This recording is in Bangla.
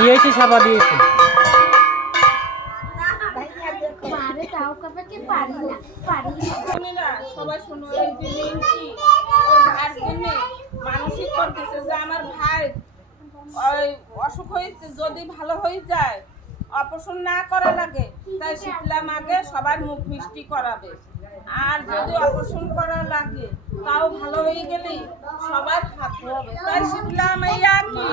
দিয়েছি, সাবা দিয়েছি। সবাই শুনো, এই যে মিন্টি ওর ভাইয়ের জন্য মানসিক করতেছে যে আমার ভাই ওই অসুখ হয়েছে, যদি ভালো হয়ে যায় অপারেশন না করা লাগে, তাই শীতলা মাকে সবার মুখ মিষ্টি করাবে। আর যদি অপারেশন করা লাগে তাও ভালো হয়ে গেলে সবার থাকতে হবে। তাই শীতলা মাইয়া কি